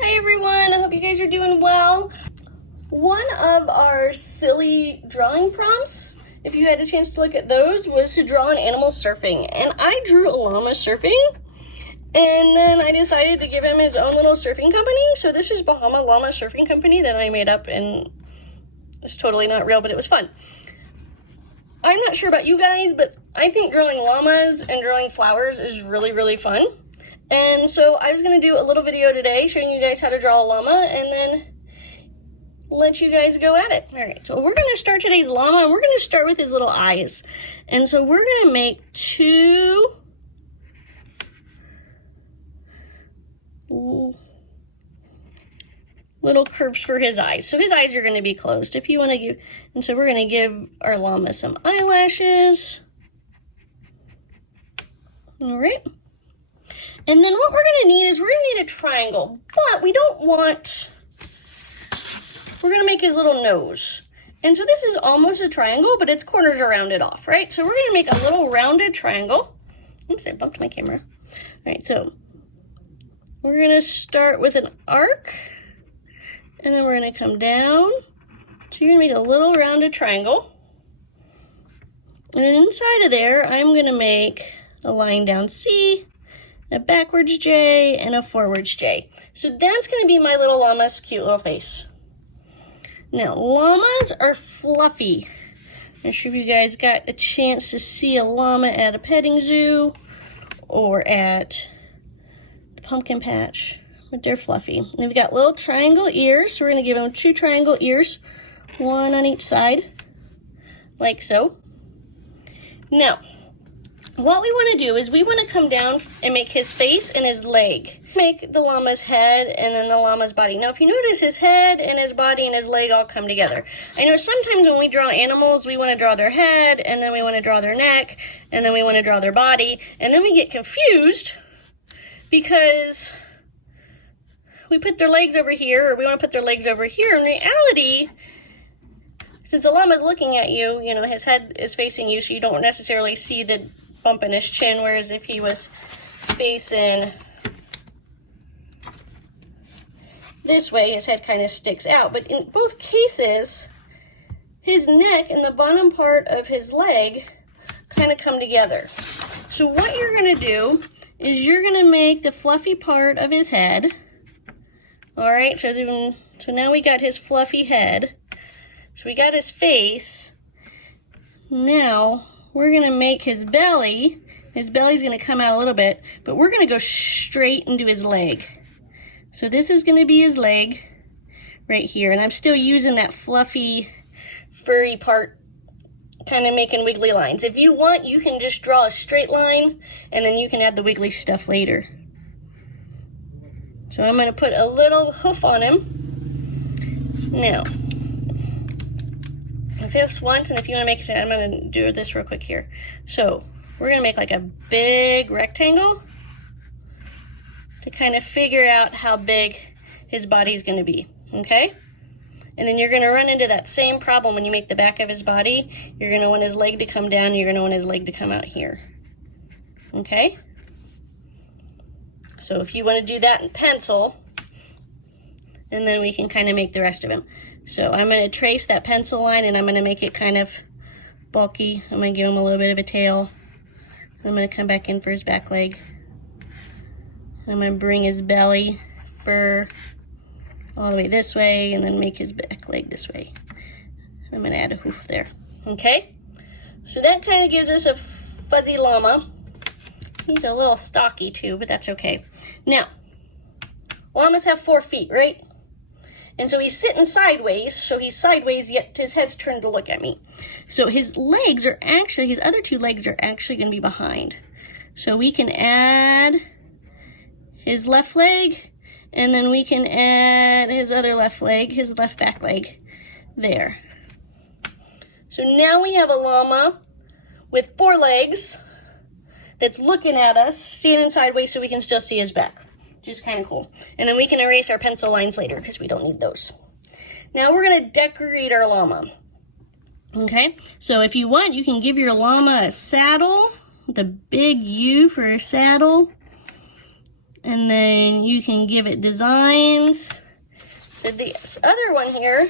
Hi everyone, I hope you guys are doing well. One of our silly drawing prompts, if you had a chance to look at those, was to draw an animal surfing. And I drew a llama surfing, and then I decided to give him his own little surfing company. So this is Bahama Llama Surfing Company that I made up, and it's totally not real, but it was fun. I'm not sure about you guys, but I think drawing llamas and drawing flowers is really, really fun. And so I was going to do a little video today showing you guys how to draw a llama and then let you guys go at it. All right, so we're going to start today's llama, and we're going to start with his little eyes. And so we're going to make two little curves for his eyes. So his eyes are going to be closed. If you want to give, and so we're going to give our llama some eyelashes. All right. And then what we're going to need is we're going to need a triangle, but we don't want, we're going to make his little nose. And so this is almost a triangle, but its corners are rounded off, right? So we're going to make a little rounded triangle. Oops, I bumped my camera. All right, so we're going to start with an arc, and then we're going to come down. So you're going to make a little rounded triangle. And then inside of there, I'm going to make a line down C, a backwards J, and a forwards J. So that's going to be my little llama's cute little face. Now, llamas are fluffy. I'm not sure if you guys got a chance to see a llama at a petting zoo or at the pumpkin patch, but they're fluffy. And we've got little triangle ears, so we're going to give them two triangle ears, one on each side, like so. Now, what we want to do is we want to come down and make his face and his leg. Make the llama's head and then the llama's body. Now, if you notice, his head and his body and his leg all come together. I know sometimes when we draw animals, we want to draw their head, and then we want to draw their neck, and then we want to draw their body, and then we get confused because we put their legs over here, or we want to put their legs over here. In reality, since the llama's looking at you, you know, his head is facing you, so you don't necessarily see the bump in his chin, whereas if he was facing this way, his head kind of sticks out. But in both cases, his neck and the bottom part of his leg kind of come together. So what you're going to do is you're going to make the fluffy part of his head. All right, so now we got his fluffy head. So we got his face. Now we're going to make his belly. His belly's going to come out a little bit, but we're going to go straight into his leg. So this is going to be his leg right here, and I'm still using that fluffy, furry part, kind of making wiggly lines. If you want, you can just draw a straight line, and then you can add the wiggly stuff later. So I'm going to put a little hoof on him. Now, hoofs once, and if you want to make it, I'm going to do this real quick here. So we're going to make like a big rectangle to kind of figure out how big his body's going to be, okay? And then you're going to run into that same problem when you make the back of his body. You're going to want his leg to come down, you're going to want his leg to come out here, okay? So if you want to do that in pencil, and then we can kind of make the rest of him. So I'm going to trace that pencil line, and I'm going to make it kind of bulky. I'm going to give him a little bit of a tail. I'm going to come back in for his back leg. I'm going to bring his belly fur all the way this way, and then make his back leg this way. I'm going to add a hoof there. Okay? So that kind of gives us a fuzzy llama. He's a little stocky too, but that's okay. Now, llamas have 4 feet, right? And so he's sitting sideways, so he's sideways, yet his head's turned to look at me. So his legs are actually, his other 2 legs are actually going to be behind. So we can add his left leg, and then we can add his other left leg, his left back leg, there. So now we have a llama with 4 legs that's looking at us, standing sideways so we can still see his back. Which is kind of cool. And then we can erase our pencil lines later because we don't need those. Now we're going to decorate our llama. Okay, so if you want, you can give your llama a saddle, the big U for a saddle. And then you can give it designs. So this other one here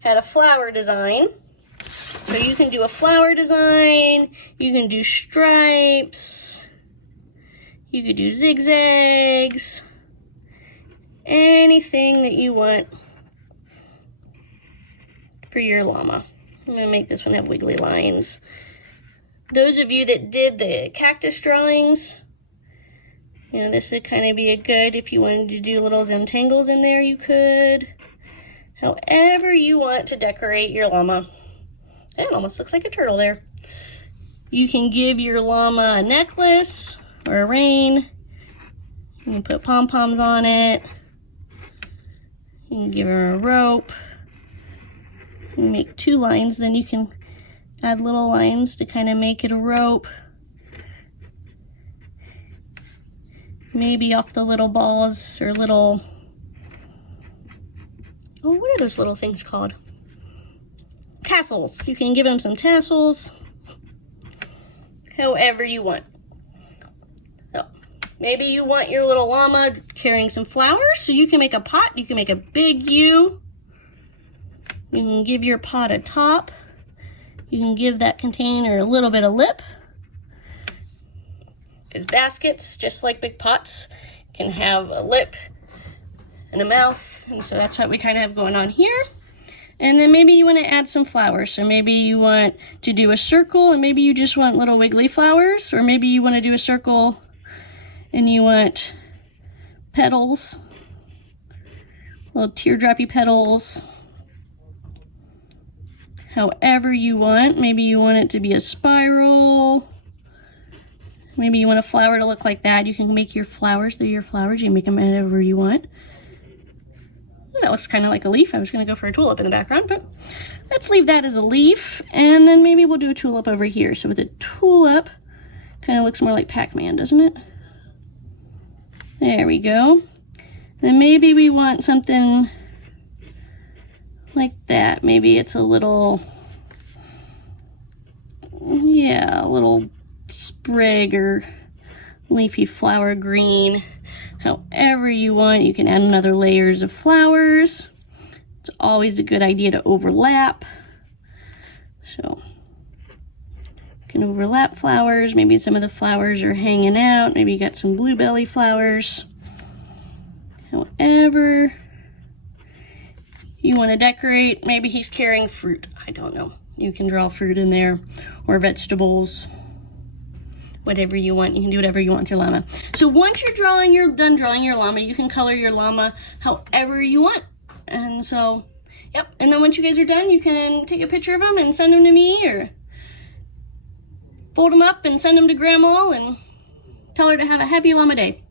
had a flower design. So you can do a flower design, you can do stripes, you could do zigzags, anything that you want for your llama. I'm gonna make this one have wiggly lines. Those of you that did the cactus drawings, you know, this would kind of be a good, if you wanted to do little Zentangles in there, you could. However you want to decorate your llama. It almost looks like a turtle there. You can give your llama a necklace or a rein. You can put pom-poms on it. You can give her a rope. You can make 2 lines, then you can add little lines to kind of make it a rope. Maybe off the little balls or little, oh, what are those little things called? Tassels. You can give them some tassels, however you want. So maybe you want your little llama carrying some flowers, so you can make a pot. You can make a big U. You can give your pot a top. You can give that container a little bit of lip. Because baskets, just like big pots, can have a lip and a mouth, and so that's what we kind of have going on here. And then maybe you want to add some flowers. So maybe you want to do a circle, and maybe you just want little wiggly flowers, or maybe you want to do a circle and you want petals, little teardroppy petals. However you want. Maybe you want it to be a spiral. Maybe you want a flower to look like that. You can make your flowers, they're your flowers. You can make them however you want. That looks kind of like a leaf. I was going to go for a tulip in the background, but let's leave that as a leaf. And then maybe we'll do a tulip over here. So with a tulip, kind of looks more like Pac-Man, doesn't it? There we go. Then maybe we want something like that. Maybe it's a little, yeah, a little sprig or leafy flower green. However you want, you can add another layers of flowers. It's always a good idea to overlap. So you can overlap flowers. Maybe some of the flowers are hanging out. Maybe you got some bluebelly flowers. However you want to decorate. Maybe he's carrying fruit. I don't know. You can draw fruit in there or vegetables. Whatever you want. You can do whatever you want with your llama. So once you're done drawing your llama, you can color your llama however you want. And so, yep. And then once you guys are done, you can take a picture of them and send them to me, or fold them up and send them to Grandma and tell her to have a happy llama day.